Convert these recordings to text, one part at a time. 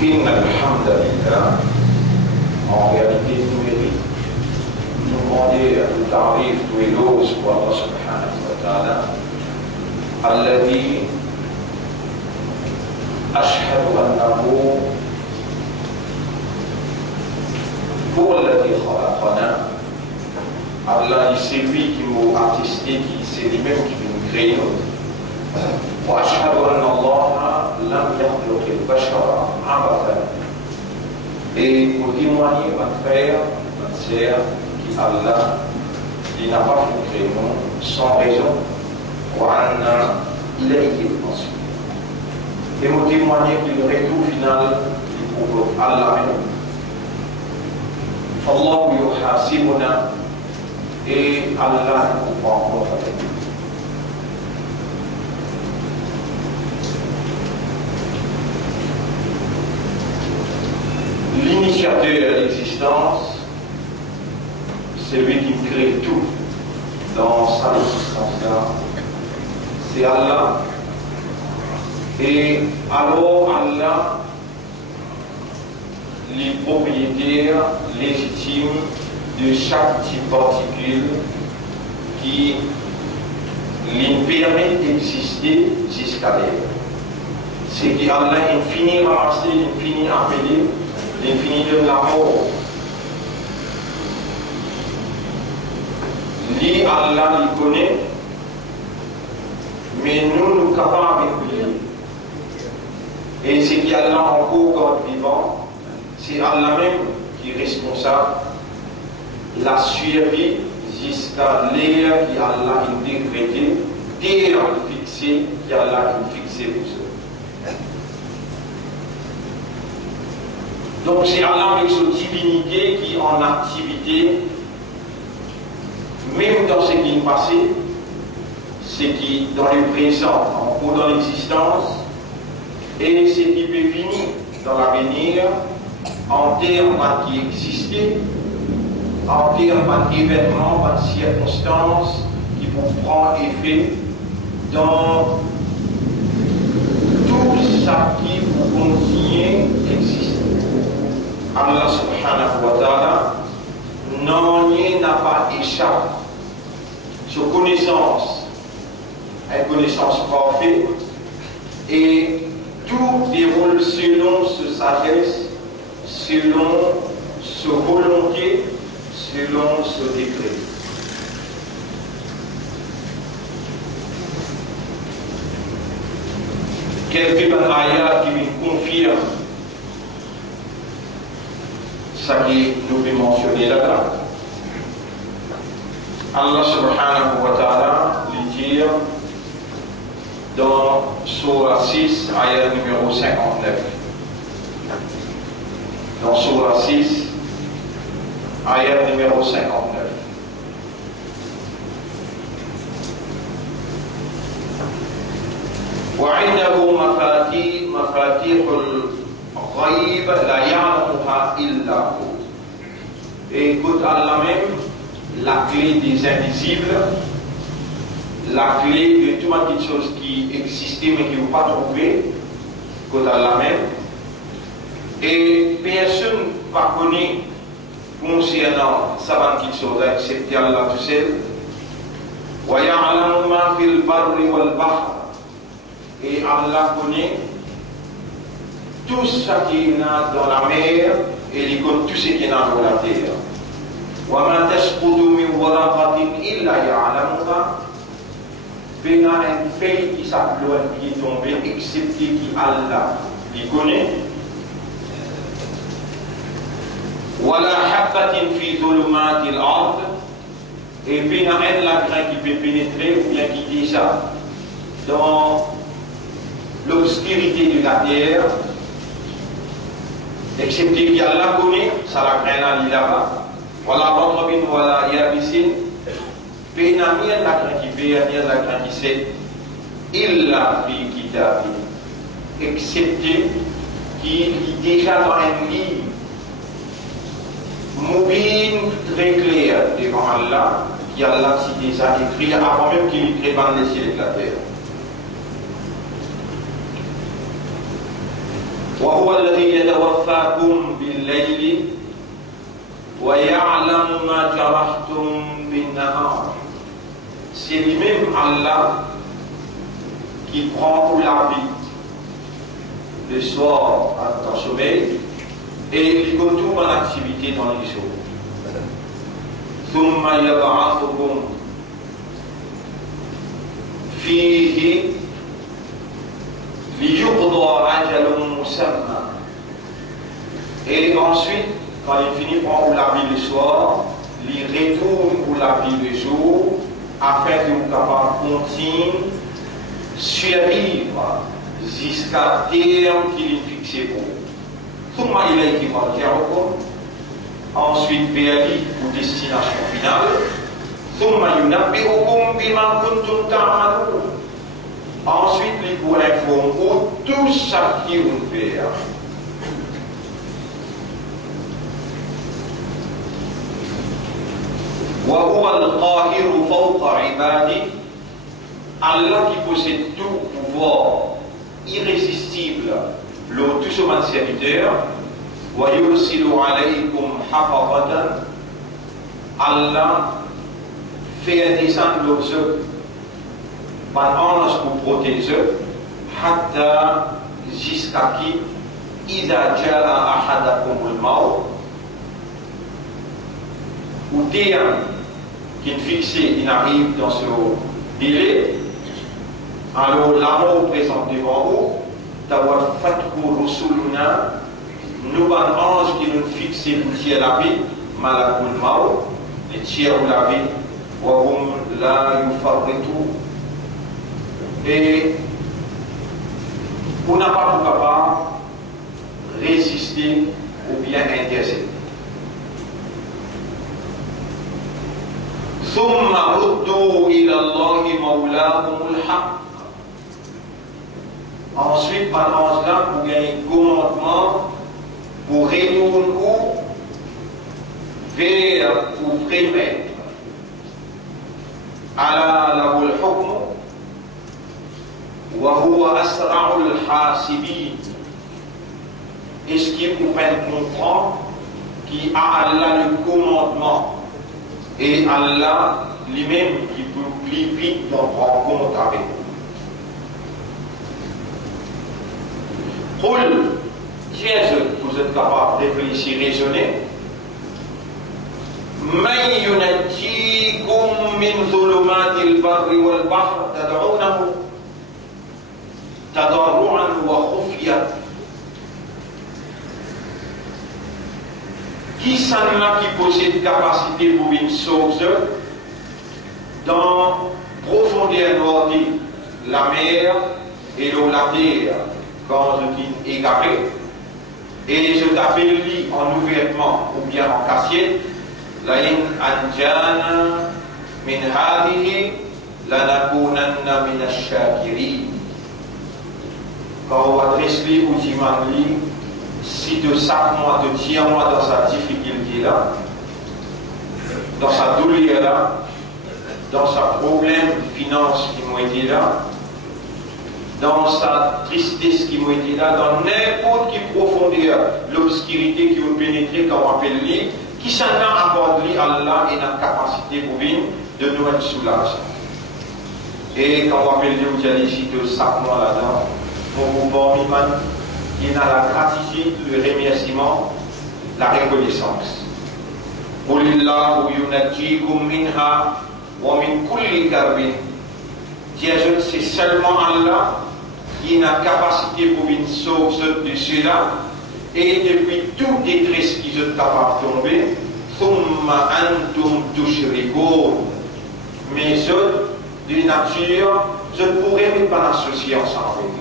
إن الحمد لله en réalité tout mérite nous demander tout tarif, tout éloge pour Allah subhanahu wa ta'ala الذي أشهد أنه هو الذي خلقنا. Allah, c'est lui qui m'a artisté, c'est lui-même qui nous crée. وأشهد أن الله لم يخلق البشر عبثا. Et pour témoigner, ma frère, ma sœur, qui Allah, il n'a pas fait créer sans raison. وأن إليه المصير. Et pour témoigner que le retour final est pour Allah même. فالله يحاسبنا et Allah nous prend compte avec nous. L'initiateur de l'existence, c'est lui qui crée tout dans sa existence-là. C'est Allah. Et alors Allah, les propriétaires légitimes de chaque petite particule qui lui permet d'exister jusqu'à l'air. C'est qu'Allah infini ramassé, infini appelé, l'infini de la mort. Lui, Allah, il connaît, mais nous, nous capables d'oublier. Et c'est qu'Allah encore God vivant, c'est Allah même qui est responsable. La survie jusqu'à l'air qui Allah a décrété, terre fixée qui Allah a fixé pour ça. Donc c'est Allah avec sa divinité qui est en activité, même dans ce qui est passé, ce qui est dans le présent, en cours dans l'existence, et ce qui peut finir dans l'avenir, en termes qui existaient, en termes d'événements, de circonstances qui vont prendre effet dans tout ça qui vous continue d'exister. Allah subhanahu wa ta'ala n'a pas échappé. Sa connaissance est une connaissance parfaite et tout déroule selon sa sagesse, selon sa volonté, selon ce décret. Quelques ayats qui me confirment ce que nous avons mentionné là-bas. Allah subhanahu wa ta'ala lui dit dans Surah 6, ayat numéro 59. Dans Surah 6, ayat numéro 59. وعنده مفاتيح الغيب لا يعلمها إلا هو. Et écoute Allah même, la clé des invisibles, la clé de toutes les choses qui existaient mais qui ne sont pas trouvées, écoute Allah même. Et personne ne connaît concernant ça petite chose excepté Allah tout seul. وَيَعْلَمُ مَا فِي الْبَرِّ وَالْبَحْرِ. Et Allah connaît tout ce qui est dans la mer et il connaît tout ce qui est dans la terre. وَمَا تَسْقُطُ مِنْ وَرَقَةٍ إِلَّا يَعْلَمُهَا. Il y a une feuille qui s'appelle qui est tombée excepté qui Allah il connaît. وَلَا حَبَّةٍ فِي ظُلُمَاتِ الْأَرْضِ. Et puis il y a un grain qui peut pénétrer ou bien qui dit ça dans l'obscurité de la terre, excepté qu'Allah connaît, ça la graine à là-bas. Voilà, votre bin, voilà, il y a ici. Puis il y a rien la grain qui peut, il y a rien la grain qui sait. Il l'a fait kitab, excepté qu'il est déjà dans un livre mobile très clair devant Allah, qui Allah s'y déjà écrit avant même qu'il crée les cieux et la terre. وهو الذي يتوفاكم بالليل ويعلم ما جرحتم بالنهار. C'est lui-même Allah qui prend pour l'arbitre le soir en sommeil et qui retourne en activité dans les jours. ثم يبعثكم فيه ليقضى أجل مسمى. Et ensuite, quand il finit par vous laver le soir, il retourne pour laver le jour afin que vous puissiez continuer survivre jusqu'à terme qu'il est fixé pour vous. ثم إليه مرجعكم, ensuite vers lui pour destination finale. ثم ينبئكم بما كنتم تعملون, ensuite il vous informe tout ce qui vous fait. وهو القاهر فوق عباده, Allah qui possède tout pouvoir irrésistible, le tout sommet serviteur. ويرسل عليكم حفظة, Allah fait descendre leurs œuvres par ange pour protéger, حتى jusqu'à qui إذا جاء أحدكم الموت, ou terme qui est fixé, il arrive dans ce délai, alors l'amour présente devant vous, tawaffathu rusuluna, nous un ange qui nous fixe pour tirer la vie, malakul maut, les tiers ou la vie, wa hum la yufarritu. Et on n'a pas capable résister ou bien intercéder. ثم ردوا إلى الله مولاهم الحق. Ensuite, par l'ange-là, pour gagner commandement, pour retourner vers ou prémettre. ألا له الحكم وهو أسرع الحاسبين. Est-ce qu'il vous comprend qui a Allah le commandement? Et Allah lui-même qui peut plus vite d'en prendre compte avec vous. Qul, tiens, vous êtes capable de réfléchir, raisonner. Man yunajjikum min dhulumatil barri wal bahr tad'unahu tadarru'an wa khufyatan. Qui s'en qui possède capacité pour une source dans profondeur noire la mer et l'eau la terre quand je dis égaré, et je t'appelle lui en ouvertement ou bien en cassier, la in anjana min hadihi lanakunanna min ash-shakirin. Quand on va dresser ou dimani, si de chaque mois, de tiers mois dans sa difficulté là, dans sa douleur là, dans sa problème de finance qui m'a été là, dans sa tristesse qui m'a été là, dans n'importe quelle profondeur, l'obscurité qui vous pénétrer quand on appelle lui, qui s'en a accordé Allah et la capacité pour venir de nous être soulagés. Et quand on appelle lui, vous allez ici de chaque mois là-dedans, pour vous voir, il a la gratitude, le remerciement, la reconnaissance. C'est seulement Allah qui a la capacité pour une source de cela, et depuis toute détresse qui est capable de tomber, mais eux, de nature, je ne pourrais même pas l'associer ensemble avec vous.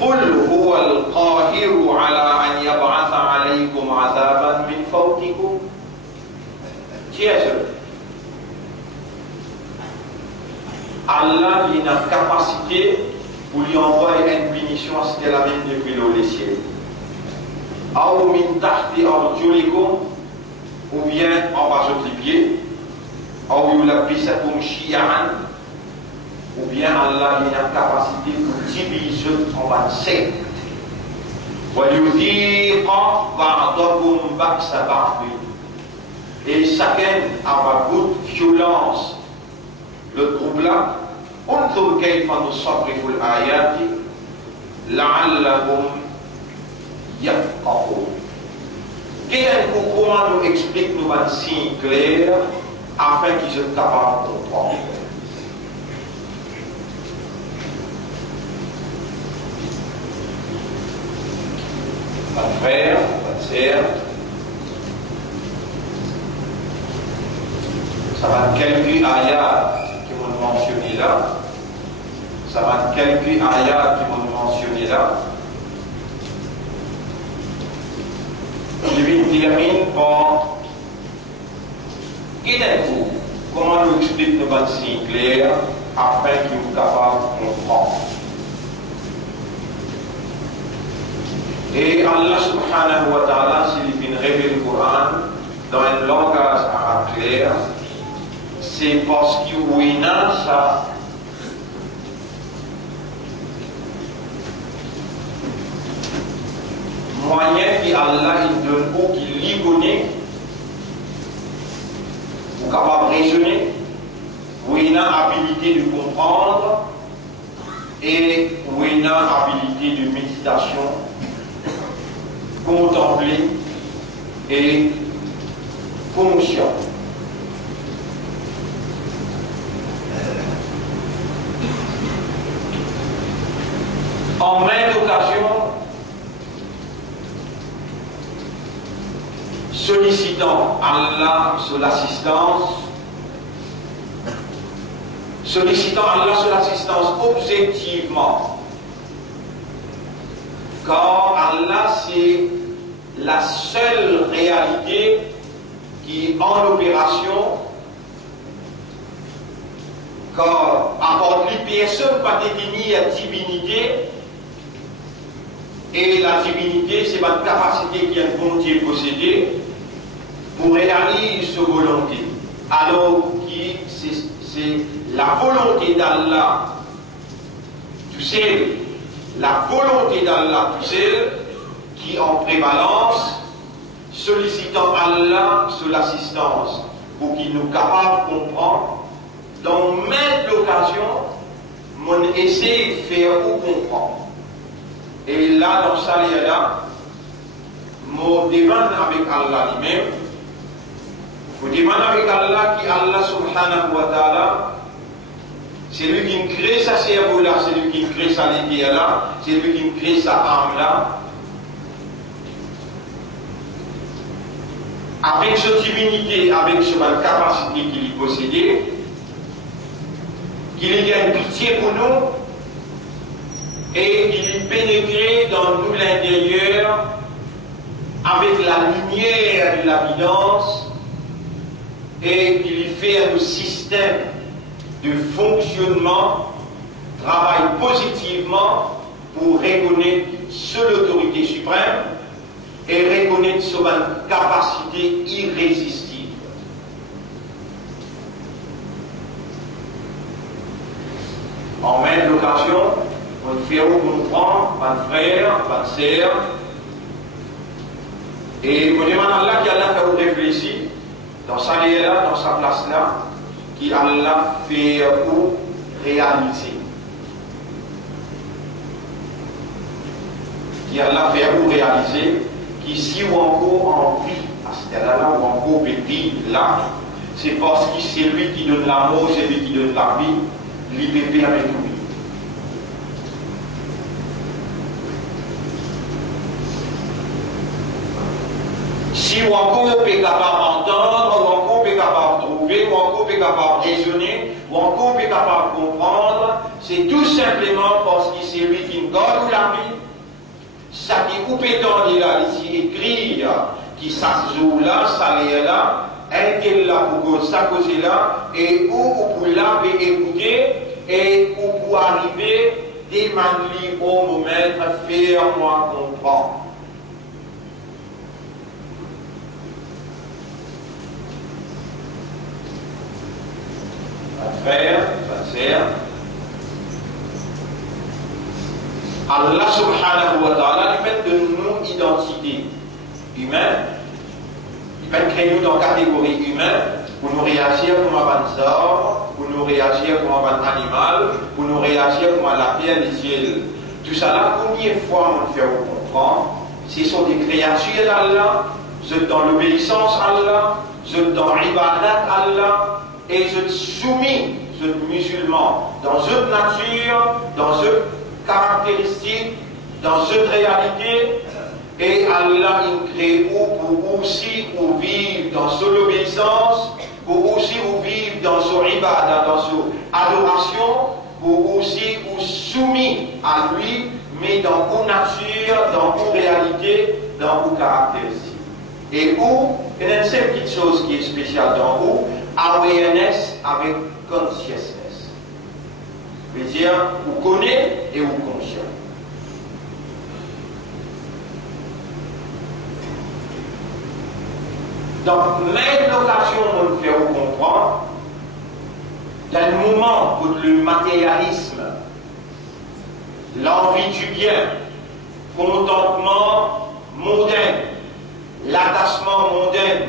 قل هو القاهر على أن يبعث عليكم عذابا من فوقكم. Allah il a une capacité pour lui envoyer une punition à ce qu'elle a même depuis le ciel. أو من تحت أرجلكم, ou bien en bas de les pieds, أو يلبسكم شيعا, ou bien Allah a une capacité pour diviser en 27. Et chacun a beaucoup de violence. Le groupe là, انظر كيف نصرف الآيات لعلهم يفقهون. Comment nous explique nous un signe clair afin qu'ils soient capables de comprendre. Mon frère, ma sœur, ça va quelques ayats qui m'ont mentionné là. Ça va quelques ayats qui m'ont mentionné là. Je vais terminer par comment nous explique nos bonnes signes clairs afin qu'ils soient capables de comprendre. Et Allah subhanahu wa ta'ala, s'il vient révéler le Coran dans un langage arabe clair, c'est parce qu'il y a ça. Moyen qu'Allah il donne ou qu'il lit connaît, ou capable de raisonner, où il a habilité de comprendre et où il a habilité de méditation, contempler et fonction. En même occasion, sollicitant Allah sur l'assistance, objectivement, car Allah c'est la seule réalité qui est en opération, car à part lui personne pas détenir la divinité, et la divinité c'est ma capacité qui est bon Dieu possédé pour réaliser sa volonté, alors que c'est la volonté d'Allah tout seul, la volonté d'Allah tout seul qui en prévalence, sollicitant Allah sur l'assistance pour qu'il nous capable de comprendre. Dans même l'occasion, mon essai de faire ou comprendre. Et là, dans ça, là, mon demande avec Allah lui-même, je demande avec Allah qui Allah subhanahu wa ta'ala, c'est lui qui me crée sa cerveau là, c'est lui qui me crée sa idée là, c'est lui qui me crée sa âme là. Avec sa divinité, avec sa capacité qu'il possédait, qu'il ait une pitié pour nous et qu'il pénètre dans nous l'intérieur avec la lumière de l'évidence et qu'il fait un système de fonctionnement, travaille positivement pour reconnaître sur l'autorité suprême et reconnaître son capacité irrésistible. En même l'occasion, on fait comprendre, mon frère, ma sœur, et on demande à Allah qui Allah fait vous réfléchir dans sa lieu là, dans sa place là, qui Allah fait vous réaliser. Qui Allah fait vous réaliser, qui si ou encore en vie, à ce là ou encore petit là, c'est parce que c'est lui qui donne l'amour, c'est lui qui donne la vie. Liberté avec lui. Si ou encore est capable d'entendre, ou encore est capable de trouver, ou encore est capable de raisonner, ou encore est capable de comprendre, c'est tout simplement parce que c'est lui qui nous donne la vie. Ça qui est compétent là, ici écrit, qui ça se joue là, ça l'est là, un tel là pour ça causer là, et où pour là écouter, et où pour arriver, demander au moment, faire-moi comprendre. Ma frère, ma sœur, Allah subhanahu wa ta'ala lui met de nous identité humaine. Il peut créer nous dans la catégorie humaine pour nous réagir comme un sort, pour nous réagir comme un animal, pour nous réagir comme la terre, les ciels. Tout ça là, combien de fois on le fait comprendre? Ce sont des créatures d'Allah, je dans l'obéissance à Allah, je dans l'ibadat à Allah, et je soumis, je musulman, dans une nature, dans une caractéristique, dans une réalité, et Allah il crée pour aussi pour vivre dans son obéissance, pour aussi pour vivre dans son ibadah, dans son adoration, pour aussi pour soumis à lui, mais dans vos nature, dans vos réalités, dans vos caractéristiques. Et où, il y a une seule petite chose qui est spéciale dans vous, awareness avec consciousness. Ça veut dire, vous connaissez et vous conscient. Donc, même l'occasion de nous faire comprendre, il y a le moment où le matérialisme, l'envie du bien, contentement mondain, l'attachement mondain,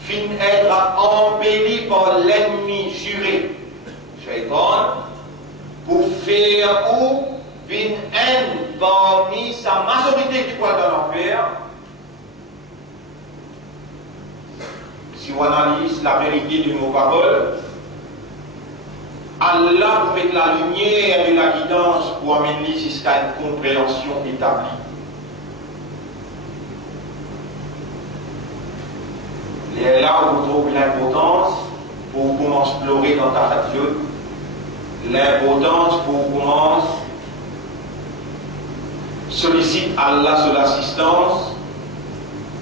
finit être embelli par l'ennemi juré, Shaitan, pour faire ou une haine parmi sa majorité qui croit dans l'enfer. Si on analyse la vérité de nos paroles, Allah vous met la lumière et la guidance pour amener jusqu'à une compréhension établie. Et là où vous trouvez l'importance pour commencer à pleurer dans ta radio, l'importance pour commencer sollicite Allah sur l'assistance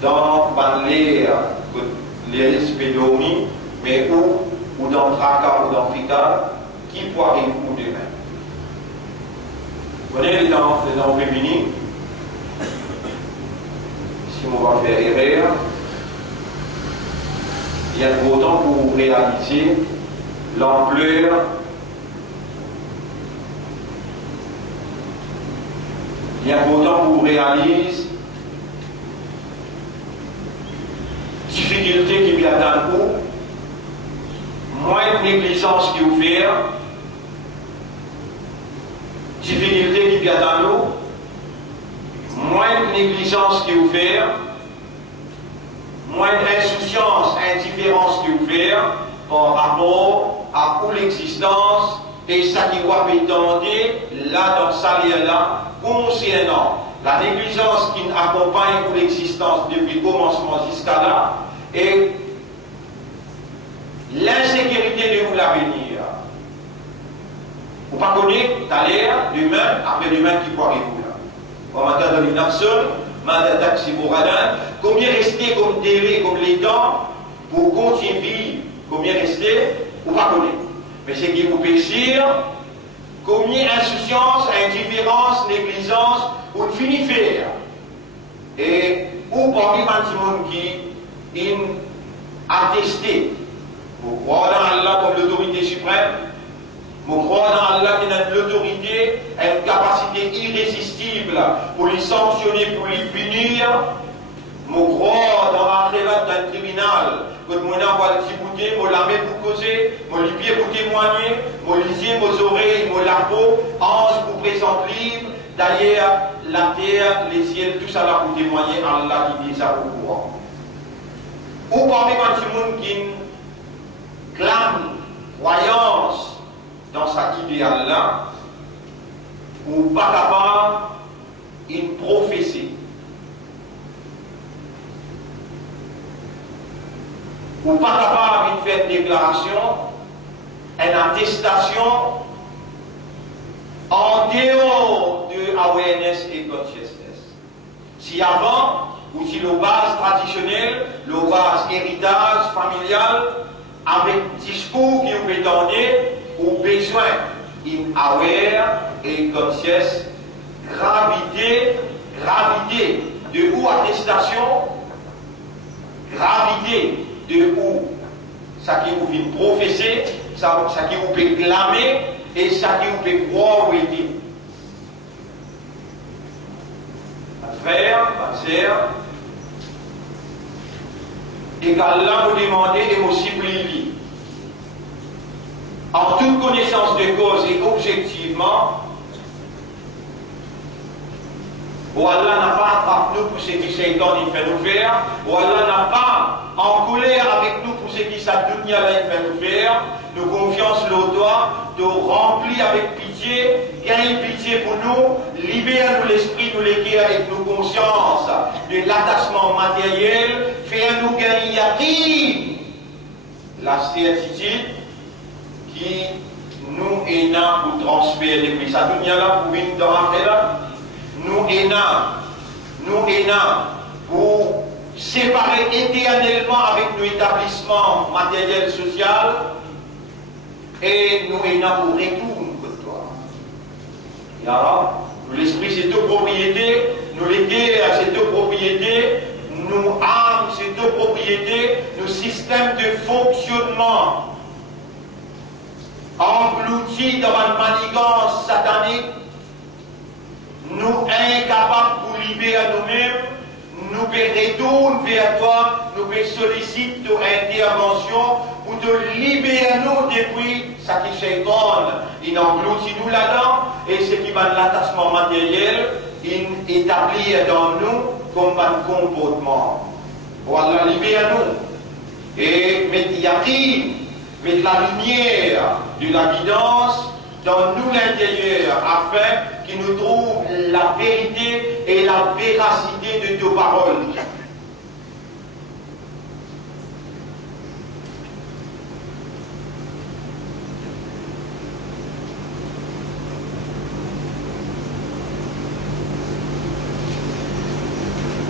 dans l'air, les respects dormis, mais ou dans le tracas ou dans le fical, qui peut arriver pour demain. Vous connaissez les dents féminines, si on va faire erreur, il y a trop de temps pour réaliser l'ampleur il y a trop de temps pour réaliser difficulté qui vient dans vous, moins de négligence qui vous fait, difficulté qui vient dans nous, moins de négligence qui vous fait, moins d'insouciance, indifférence qui vous fait par rapport à où l'existence et ça qui doit prétendre là dans ça là concernant la négligence qui accompagne pour l'existence depuis le commencement jusqu'à là et l'insécurité de l'avenir. Vous ne pas connaître d'aller demain, après-demain qui peut arriver là. Combien rester comme terré, comme les dents, pour continuer à vivre, combien rester, ou pas connaître. Mais c'est qui vous péchir, combien insouciance, indifférence, négligence, vous finissez faire. Et ou parmi les gens qui attesté, vous croyez dans Allah comme l'autorité suprême, vous croyez dans Allah qui a l'autorité, une capacité irrésistible pour les sanctionner, pour les punir. Vous croyez dans l'entrée d'un tribunal, que mon âme va le débouter, mon âme pour causer, mon pied pour témoigner, mon lisier, mon oreilles, mon peau, ange pour présenter libre. D'ailleurs, la terre, les ciels, tout ça là pour témoigner Allah qui dit ça au courant. Ou parmi les gens qui clament croyance dans sa idéal là, ou pas capable une prophétie. Ou pas capable de faire une déclaration, une attestation en dehors de awareness et consciousness. Si avant, ou si le base traditionnel, le base héritage familial, avec discours qui vous prétendez, ou besoin in aware et conscious, gravité de où attestation, gravité de où ça qui vous vient professer, ça qui vous peut clamer et ça qui vous peut croire ou aider. frère, ma sœur, et qu'Allah vous demande et vous supplie, en toute connaissance de cause et objectivement, où Allah n'a pas attrapé nous pour ce qui Shaitan il fait nous faire, où Allah n'a pas en colère avec nous pour ce qui sa dunya là il fait nous faire, nous confiance l'autour, de remplir avec pitié, gagne pitié pour nous, libère nous l'esprit, nous l'équer avec nos consciences de l'attachement matériel, fait nous gagner yaqin, la certitude qui nous est là pour transférer depuis sa dunya là pour venir dans l'akhirah. Nous est là pour séparer éternellement avec nos établissements matériels social et nous est là pour retourner pour toi. Ya Rab, nous l'esprit c'est deux propriétés, nous les guerres c'est deux propriétés, nous âmes c'est deux propriétés, nos systèmes de fonctionnement engloutis dans une manigance satanique. Nous incapables pour libérer à nous-mêmes, nous retournons vers toi, nous sollicitons ton intervention pour te libérer nous depuis ce qui Shaitan, il engloutit nous là-dedans, et ce qui va de l'attachement matériel, il établit dans nous comme un comportement. Voilà, libère nous et mettre yaqin, mettre la lumière de la guidance dans nous l'intérieur, afin qu'il nous trouve la vérité et la véracité de nos paroles.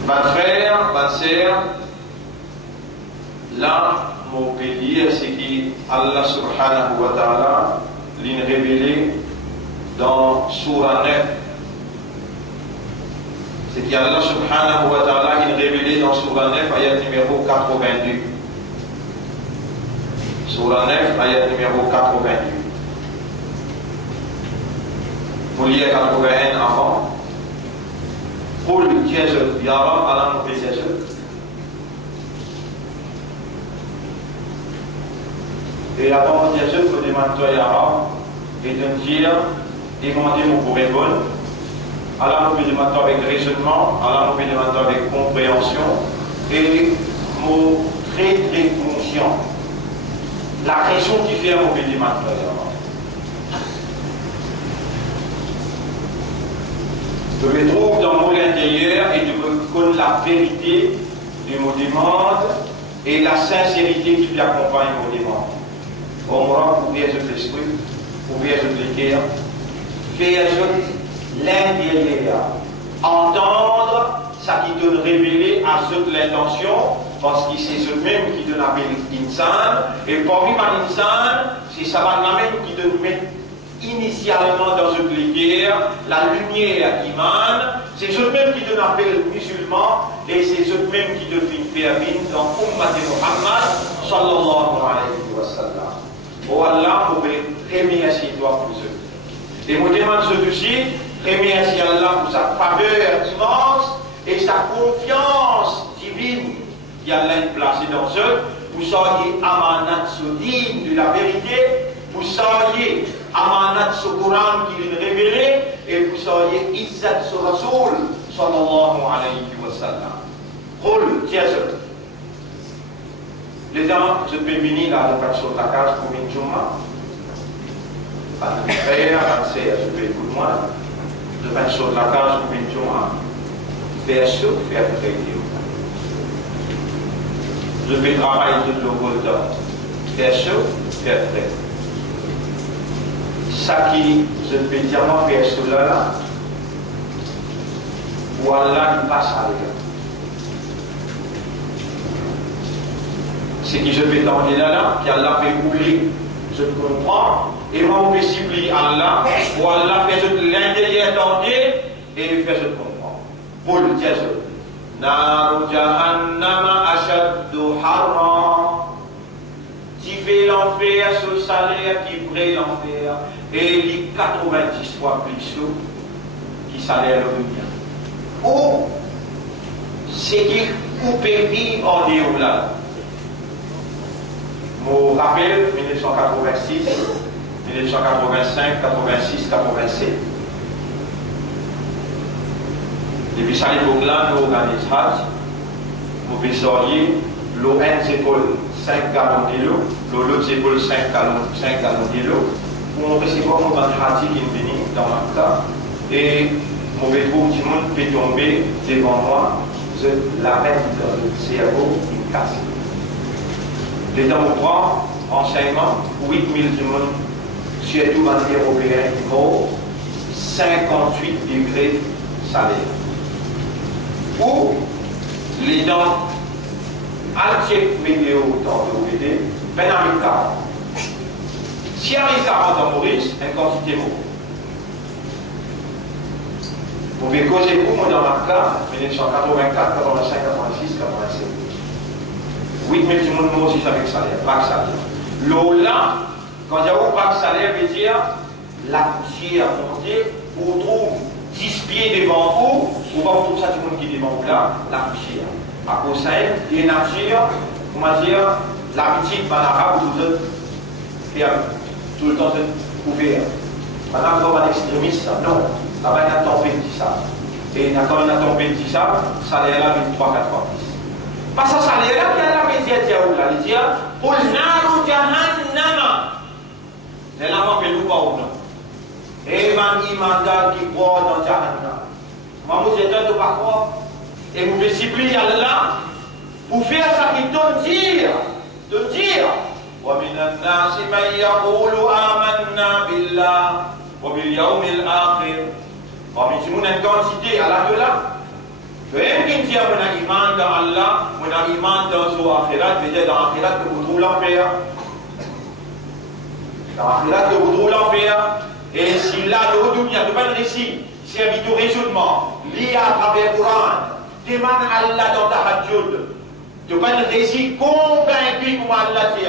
Ma frère, ma sœur, là, mon pays, c'est qu'Allah subhanahu wa ta'ala l'a révélé dans Surah 9. C'est qu'Allah subhanahu wa ta'ala l'a révélé dans Surah 9, ayat numéro 82. Surah 9, ayat numéro 82. Vous lire 81 avant. قل جزء يا رب على مبجزء. Et avant de dire je vous demande toi ya Rab et de me dire, demandez-moi pour répondre. Allah nous demande avec raisonnement, Allah nous demande avec compréhension et mot très très conscient. La raison qui fait mon demande toi ya Rab. Je me trouve dans mon intérieur et je me connais la vérité de mon demande et la sincérité qui accompagne mon demande. Omra, ouvrir l'esprit, ouvrir le cœur, faire l'intérieur, entendre ce qui donne révéler à ceux de l'intention, parce que c'est ce même qui donne appel insan, et parmi les insan, c'est ça même qui donne mettre initialement dans ce cœur la lumière qui émane, c'est ce même qui donne appel musulman, et c'est ce même qui devient faire vivre dans Ummat Muhammad sallallahu alayhi wa sallam. Oh Allah, vous remercier toi pour eux. Et vous demande ce dossier, remercier Allah pour sa faveur immense et sa confiance divine qui a placée dans eux. Vous soyez amanat sodine de la vérité, vous soyez amanat ce Coran qui est révélé, et vous soyez izzat ce Rasoul sallallahu alayhi wa sallam. Rôle, tiens les gens, je peux venir là, je passe sur la case pour une Juma. Un frère, un sœur, je peux écouter moi. Je passe sur la case pour une Juma. Faire chaud, faire très dur. Je vais travailler tout le monde. Faire chaud, faire frais. Ça qui, je peux dire, moi, faire chaud là, voilà, il passe à l'heure. C'est que je vais tendre là, qui Allah fait oublier, je comprends, et moi je supplie Allah, pour Allah fait l'intérieur tendre, et fait je comprends. Pour le dire, Naru Jahannama ashaddu harra, qui fait l'enfer, ce salaire qui brille l'enfer, et les 90 fois plus chaud, qui salaire le mien. Ou c'est qu'il coupe vivre en dehors là. Je me rappelle 1986, 1985, 86, 87. Depuis cette époque-là, nous organisons nous faisons l'eau 1 épaule 5 gallons d'eau, l'autre épaule 5 gallons d'eau. Pour nous recevoir mon pratique qui vient dans ma cas et mon vélo du monde peut tomber devant moi, la peine dans le cerveau qui me casse. Le temps où prend enseignement, 8000 du monde, surtout dans les Européens qui mort, 58 degrés salaire. Ou les dents altier météo dans le OVD, ben à 1040. Si à 1040 en Maurice, une quantité mot. Vous pouvez causer pour moi dans ma cas, 1984, 85, 86, 87. 8000 du monde mort aussi avec salaire, pas salaire. L'eau là, quand il y a un pas salaire, veut dire la poussière a monté, on trouve 10 pieds devant vous, on va trouver ça tout le monde qui est devant vous là, la poussière. À cause de ça, il y a une nature, comment dire, l'habitude en arabe, vous êtes ferme, tout le temps couvert. Maintenant, comme un extrémiste, non, là-bas, il y a une tempête de ça. Et quand il y a une tempête de ça, ça l'est là, 3-4 fois plus. Parce que ça l'est là, il y a la médiatique là, il dit, pour le naru jahannama. C'est là qu'on fait nous pas ou non. Et man imandal qui croit dans Jahannam. Moi, vous êtes de pas croire. Et vous pouvez supplier Allah pour faire ça qui donne dire. وَمِنَ النَّاسِ مَنْ يَقُولُ آمَنَّا بِاللَّهِ وَبِالْيَوْمِ الْآخِرِ. Parmi tout le monde, une quantité à la de là. Même qui dit qu'on a iman dans Allah, on a iman dans son akhirat, veut dire dans l'akhirat que vous trouvez l'enfer. Dans l'akhirat que vous trouvez l'enfer. Et si là, le il y a de pas de récit, servi de raisonnement, lié à travers le Coran, demande Allah dans ta hajjud, de pas de récit convaincu comme Allah dit.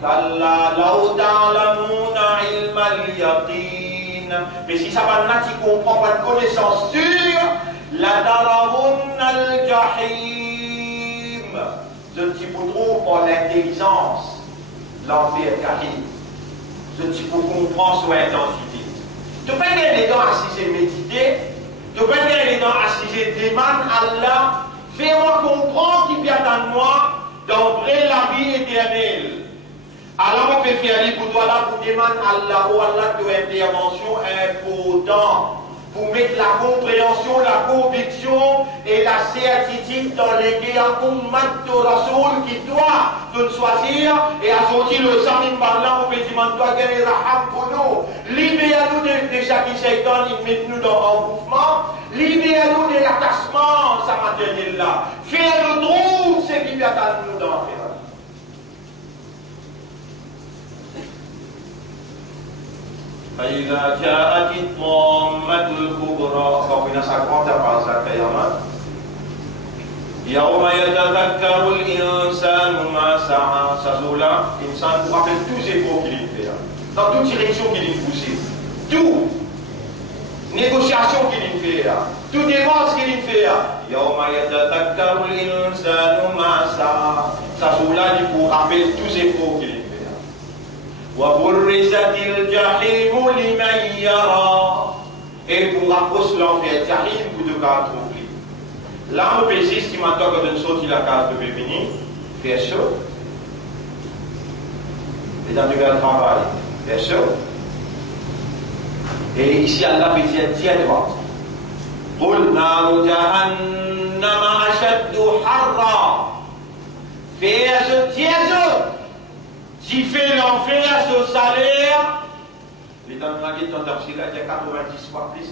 Kalla law ta'lamuna ilma al-yaqin. Mais si ça va là, tu comprends pas de connaissance sûre, la tarawunna al-jahim. Je ne t'y trouve pas l'intelligence, l'enfer jahim. Je ne t'y comprends sur l'intensité. Tu peux gagner les dents assises méditer, tu peux gagner les dents assises demande Allah, fais-moi comprendre qui vient en moi dans la vie éternelle. Alors on peut faire les pour toi là pour demander Allah ou Allah de intervention important pour mettre la compréhension, la conviction et la certitude dans les guerres ummat de Rasoul qui doit nous choisir et à sortir le samim par là on peut demander toi gagner la ham pour nous. Libère-nous de chaque shaitan, il met nous dans un mouvement. Libère-nous de l'attachement, ça matériel là. Fais-nous trouver ce qui vient à nous dans la vie. فإذا جاءت الطامة الكبرى فقنا سكرت بعد القيامة يوم يتذكر الإنسان ما سعى سزولا الإنسان pour rappeler tous ses efforts qu'il fait dans toute direction qu'il pousse tout négociation qu'il fait toute dépense qu'il fait يوم يتذكر الإنسان ما سعى سزولا pour rappeler tous ses efforts qu'il fait وَبُرِّزَتِ الْجَحِيمُ لِمَنْ يَرَى. Et pour rapprocher l'enfer, Jahim pour de cas trouver. Là, on peut dire, si maintenant quand on sortit la case de Bévini, faire chaud. Et dans le travail, faire chaud. Et ici, Allah peut dire, tiens droite. قُلْ نَارُ جَهَنَّمَ أَشَدُّ حَرًّا. Faire tiens. Si fait l'enfer, ce salaire, les dans la guette il y a 90 fois plus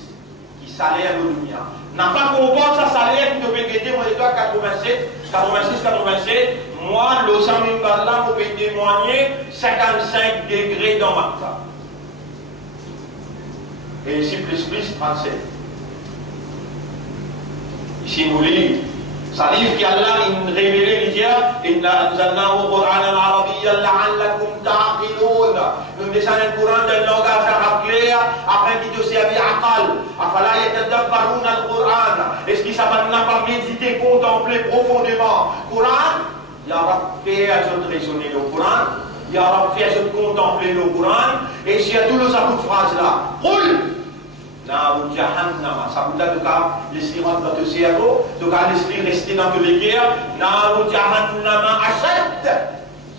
qui salaire le dunia. N'a pas compris ça salaire qui devait guetter, moi, 87, 86, 87, moi, le Samim Barla, vous pouvez témoigner 55 degrés dans ma cas. Et ici, plus 37. Ici, nous lisons. Ça livre qu'Allah révélé les dieux, Inna anzalnahu Qur'anan Arabiyyan la'allakum ta'qilun. Nous descendons le Coran d'un langage arabe clair salaire afin qu'il te serve aqal. Afala yatadabbaruna al-Qur'an. Est-ce qu'il n'a pas médité, contempler profondément Coran? Ya Rab, fais à se raisonner le Coran. Ya Rab, fais à se contempler le Coran. Et s'il y a tous les abouts de phrases là, roule! Naru Jahannama, ça vous dit que l'esprit rentre dans le cerveau, donc l'esprit rester dans les guerres. Naru Jahannama Ashad.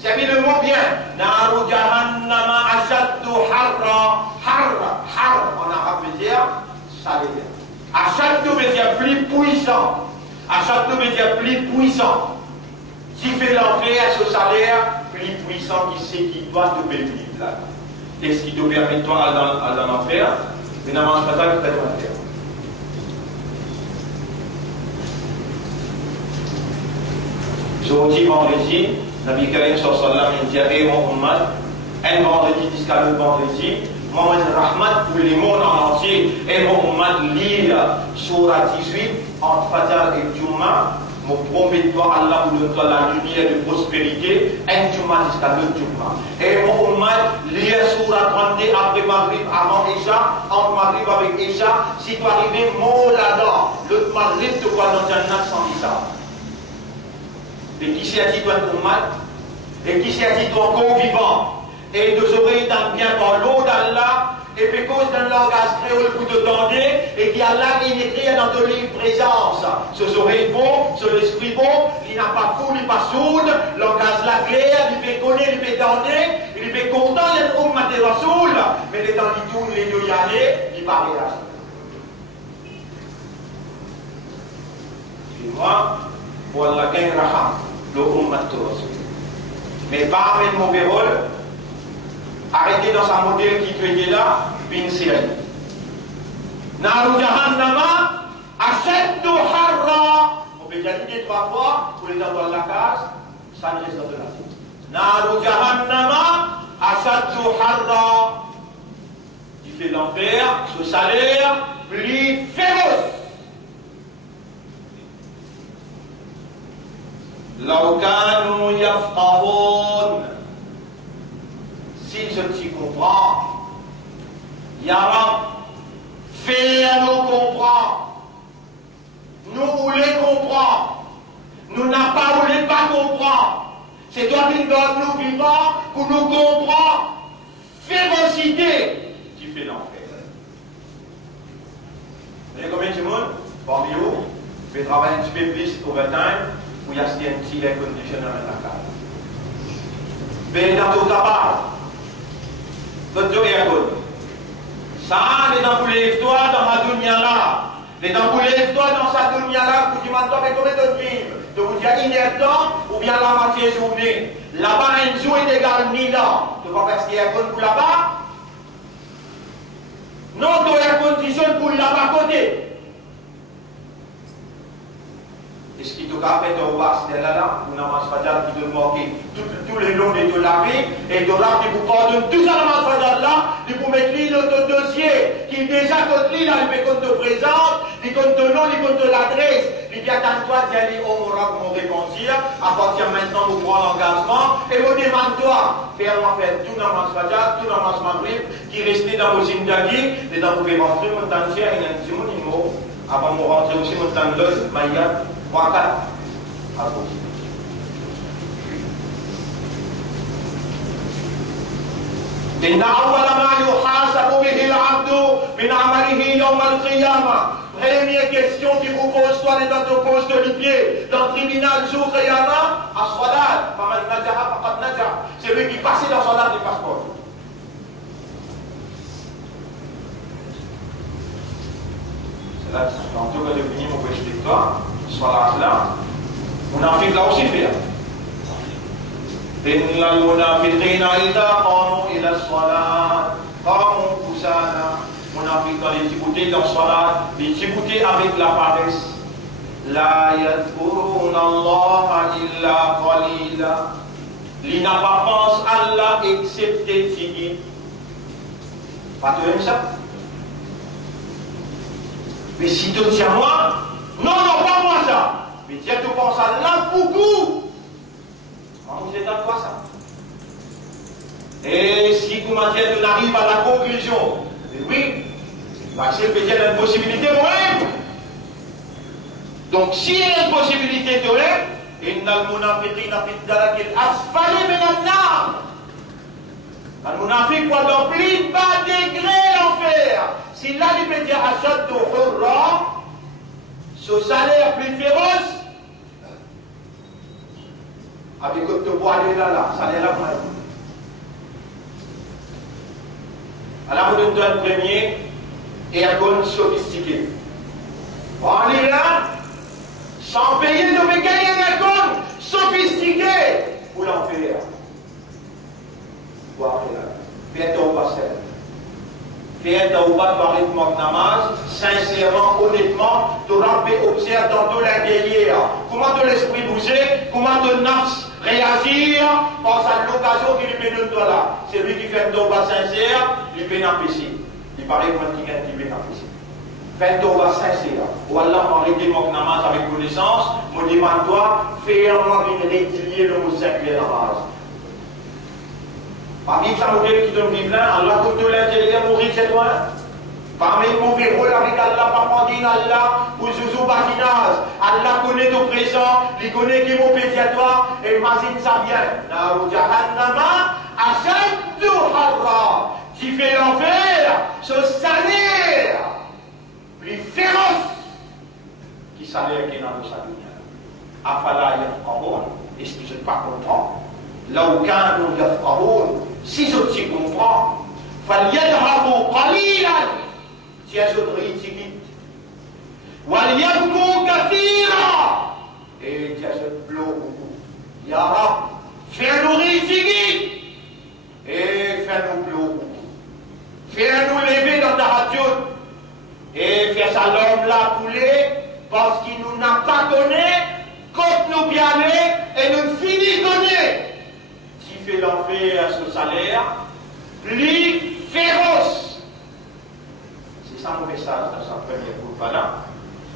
Savez le mot bien. Naru Jahannama Ashaddu Harra. Har en arabe veut dire salaire. Ashaddu veut dire plus puissant. Ashaddu veut dire plus puissant. Qui fait l'enfer à ce salaire plus puissant qui sait qui doit te payer là. Qu'est-ce qui te permet toi d'aller en enfer? Mais non, je ne sais pas que tu as faire. Jeudi, vendredi, Nabi Karim sallallahu alayhi wa sallam dit mon ummat, un vendredi jusqu'à l'autre vendredi, Mohamed Rahmat pour les mondes en entier, et mon ummat lire Surah 18 entre Fajr et Jumma. Je promets-toi, Allah vous donne la lumière de prospérité, un Jumma jusqu'à l'autre Jumma. Et mon ummat, lire Surah 32 après Maghrib, avant Isha, entre Maghrib avec Isha, si tu arrives mot là-dedans, l'autre Maghrib, tu vas dans Jannat sans Isha. Et qui s'est dit toi ummat? Et qui s'est dit toi encore vivant? Et deux oreilles dans bien dans l'eau d'Allah, et puis cause d'un langage créole pour te tendre, et qui Allah il écrit dans ton livre présence. Ce oreilles bon, ce l'esprit bon, il n'a pas fou, il n'a pas sourde, langage la clair, il fait connaître, il fait tendre, il fait content, il est ummat de Rasoul, mais les temps qui tournent, les deux y aller, il va réagir. Et moi, pour Allah gagne raham, le ummat de Rasoul. Mais pas avec mon vérole, arrêtez dans sa modèle qui était là, une série. Naru Jahannama, Ashaddu Harra. On peut dire 3 fois pour les avoir la case, ça ne reste pas de la vie. Naru Jahannama, Ashaddu Harra. Il fait l'enfer, ce salaire plus féroce. Law kanu yafqahun. Si je t'y comprends, Ya Rab, fais-nous comprendre. Nous voulons comprendre. Nous n'avons pas voulu pas comprendre. C'est toi qui donnes nous vivants pour nous comprendre. Férocité qui fait l'enfer. Vous savez combien de monde parmi vous fait travailler un petit peu plus overtime pour y acheter un petit air conditioner dans la cave. Mais dans tout tabac, votre Dieu est à côté. Ça, les dents lève-toi dans ma dunya là. Les dents lève-toi dans sa dunya là pour dire maintenant, mais combien de vivre? De vous dire 1 heure de temps ou bien la moitié journée. Là-bas, un jour est égal 1000 ans. Tu vas faire ce qu'il y a pour là-bas? Non, tu as une condition pour là-bas côté. Est-ce qu'il te fait au bas, c'est là, on namaz fajr qui te manque tous les longs de la vie, et de là, qui vous pardonne tout ça namaz fajr là, il vous met le dossier, qui déjà contre lui, là, il fait compte te présente, il compte ton nom, il compte l'adresse, il dit attends-toi d'y aller au Mourab pour répentir, à partir maintenant, vous prenez l'engagement, et vous demande-toi, fais-moi faire tout namaz fajr, tout namaz maghrib, qui restait dans vos zindagi, et dans vos rentrer, mon tantier, il y a un petit mot, avant de rentrer aussi, mon tantier, Maïa. إن أول ما يحاسب به العبد من عمله يوم القيامة. Première question qui vous pose, toi, les dans ton poste de pied, dans le tribunal, jour Qiyamah, as-salat, faman najaha faqad najaha. C'est lui qui passe dans salat du passeport. C'est là, en tout cas, de venir, mon explique toi, salat là. Munafik là aussi fait. إن المنافقين إذا قاموا إلى الصلاة قاموا كسالى. Munafik dans les djiboutés dans salat, les djiboutés avec la paresse. لا يذكرون الله إلا قليلا. Ils n'a pas pensé Allah excepté Tigi. Pas de même ça. Mais si tu tiens moi, non, pas moi ça. Mais Dieu te pense à là beaucoup. Vous êtes à quoi ça? Et si comment dire, on arrive à la conclusion, Oui, parce qu'il peut y avoir une possibilité moi-même. Donc, s'il y a une possibilité de même, إن المنافقين في الدرك الأسفل من النار. Un munafiq va dans plus bas degré l'enfer. Si là, il peut dire achète de hurra, ce salaire plus féroce, avec que tu vois aller là, salaire là, moi. Alors, on donne un premier et un con sophistiqué. On est là, sans payer, nous devons gagner un con sophistiqué pour l'enfer. Fais ton passé. Fais ton rythme namaz, sincèrement, honnêtement, tu observes dans tout l'intérieur. Comment ton l'esprit bouger, comment ton nafs réagir, pense à l'occasion qu'il lui donne toi là. C'est lui qui fait un tauba sincère, il peut n'empêcher. Il paraît que quelqu'un qui peut n'empêcher. Fais un tauba sincère. Ou Allah m'a arrêté mon namaz avec connaissance, me demande toi, fais-moi une rétilier le mot singulier namaz. Parmi les modèles qui donnent vivre là, Allah compte de l'intérieur mourir c'est toi. Parmi les mauvais rôles avec Allah, pas dire Allah, ou Zouzou Bafinaz. Allah connaît ton présent, il connaît qui est mon pédiatoire, et imagine ça bien. Naou Jahannama, Ashaddu Harra. Tu fais l'enfer, ce salaire, plus féroce, qui salaire qui est dans sa lumière. Afala yafqahun, est-ce que je ne pas comprendre? Là où كانوا يفقهون, si je t'y comprends, فليذهبوا قليلا, si je te vite, وليبكوا كثيرا, et je pleure beaucoup. Ya Rab, fais-nous vite, et fais-nous pleurer beaucoup. Fais-nous lever dans ta radio, et fais ça l'homme là couler, parce qu'il nous n'a pas donné, compte nous bien et nous finit donner. Fait l'enfer à ce salaire plus féroce. C'est ça mon message dans sa première propagande.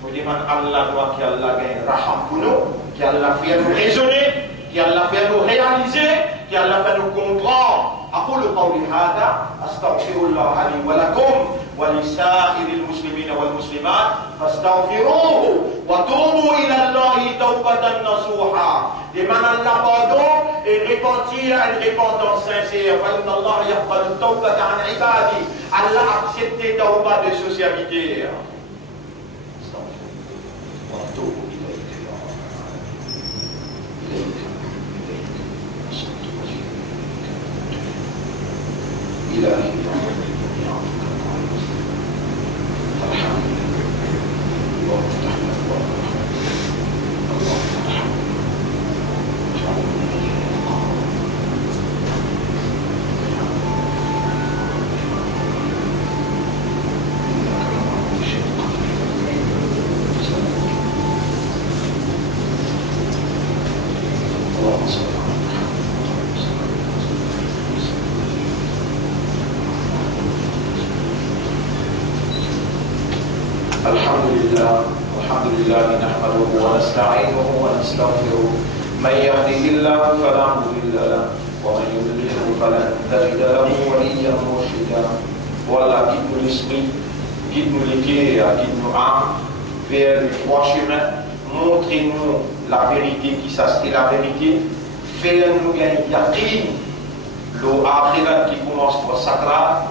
Je demande à Allah qui Allah gagne raham pour nous, qui Allah fait nous raisonner, qui Allah fait nous réaliser, qui Allah fait nous comprendre. أقول قولي هذا أستغفر الله لي ولكم ولسائر المسلمين والمسلمات فاستغفروه وتوبوا إلى الله توبة نصوحا. Demande Allah pardon et repentir à une repentance sincère. فإن الله يقبل التوبة عن عباده. Allah accepte tawbah de ce serviteur. إلهي الحمد لله نحمده ونستعينه ونستغفره. من يهده الله فلا مضل له ومن يضلله فلن تجد له وليا مرشدا. Voilà, guide-nous l'esprit, guide-nous les cœurs, guide-nous âme vers le droit chemin. Montrez-nous la vérité qui s'assied la vérité. Fais-nous gagner yaqin, l'eau akhirat qui commence par sakrat,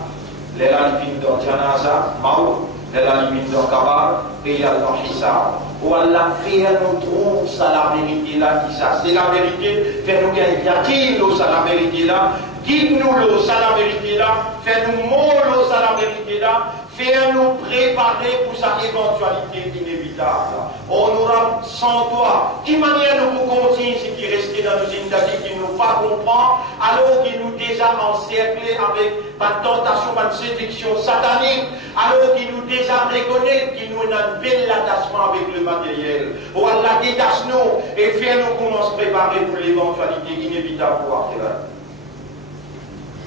les lalibines de janaza, maou. De la limite de Kabar et à l'Hisab. Ou Allah fait nous trouve ça la vérité là qui ça. C'est la vérité. Fais-nous gagner yaqin ça la vérité là. Guide-nous ça la vérité là. Fais-nous mollo ça la vérité là. Fais-nous préparer pour sa éventualité inévitable. On aura sans toi. Qui manière nous pouvons continuer ce qui restait dans nos initiatives qui nous pas comprendre, alors qu'il nous déjà encerclés avec la tentation, la séduction satanique, alors qu'il nous déjà reconnaît qu'il nous a un bel attachement avec le matériel. Oh Allah, détache-nous et fais-nous comment se préparer pour l'éventualité inévitable pour après.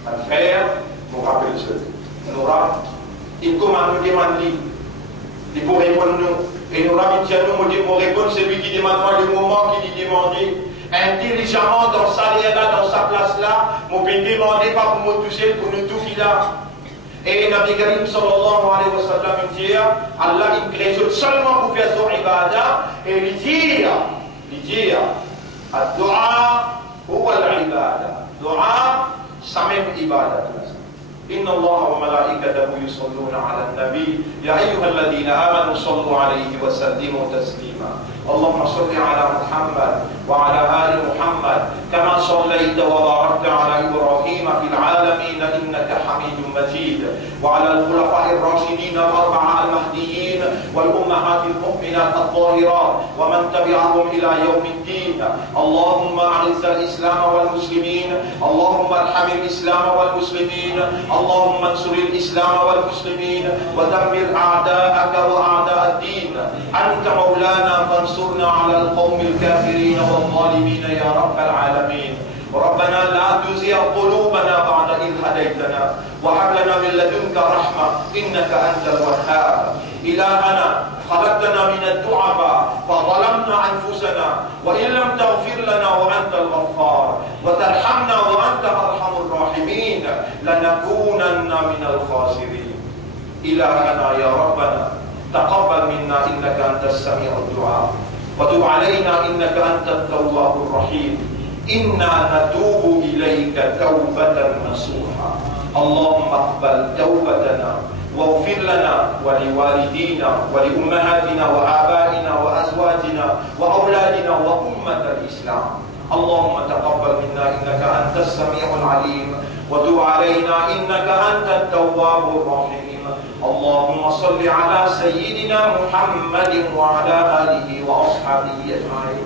À faire, nous rappelle ce. Nous rappelle. Il commande nous demande il faut répondre nous. Et nous nous pour répondre celui qui demande le moment qu'il lui demandait. Intelligemment dans sa là, dans sa place là, on peut demander pas pour me toucher, pour nous tout là. Et Nabi Karim sallallahu alaihi wasallam dit Allah il crée seulement pour faire son ibadah et il dit ad-du'a huwa al-ibadah. Dua ça même ibadah. إن الله وملائكته يصلون على النبي يا أيها الذين آمنوا صلوا عليه وسلموا تسليما. اللهم صل على محمد وعلى آل محمد كما صليت وباركت على إبراهيم في العالمين إنك حميد مجيد وعلى الخلفاء الراشدين الأربعة المهديين والأمهات المؤمنات الطاهرات ومن تبعهم إلى يوم الدين. اللهم أعز الإسلام والمسلمين اللهم ارحم الإسلام والمسلمين اللهم انصر الإسلام والمسلمين ودمر أعداءك وأعداء الدين. أنت مولانا فانصرنا على القوم الكافرين والظالمين يا رب العالمين. ربنا لا تزغ قلوبنا بعد إذ هديتنا وهب لنا من لدنك رحمة إنك أنت الوهاب. إلهنا خلقتنا من الضعفاء فظلمنا أنفسنا وإن لم تغفر لنا وأنت الغفار وترحمنا وأنت أرحم الراحمين لنكونن من الخاسرين. إلهنا يا ربنا تقبل منا إنك أنت السميع الدعاء وتب علينا إنك أنت التواب الرحيم. إنا نتوب إليك توبة نصوحا. اللهم اقبل توبتنا واغفر لنا ولوالدينا ولأمهاتنا وآبائنا وأزواجنا وأولادنا وأمة الإسلام. اللهم تقبل منا إنك أنت السميع العليم وتب علينا إنك أنت التواب الرحيم. اللهم صل على سيدنا محمد وعلى آله وأصحابه أجمعين.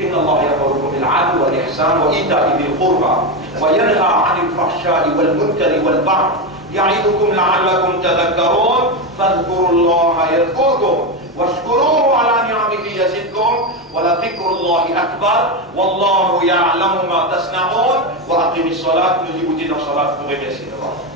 إن الله يأمركم بالعدل والإحسان وإيتاء ذي القربى وينهى عن الفحشاء والمنكر والبغي يعظكم لعلكم تذكرون. فاذكروا الله يذكركم واشكروه على نعمه يزدكم ولذكر الله أكبر والله يعلم ما تصنعون. وأقم الصلاة. Nous vous disons salat pour remercier Allah.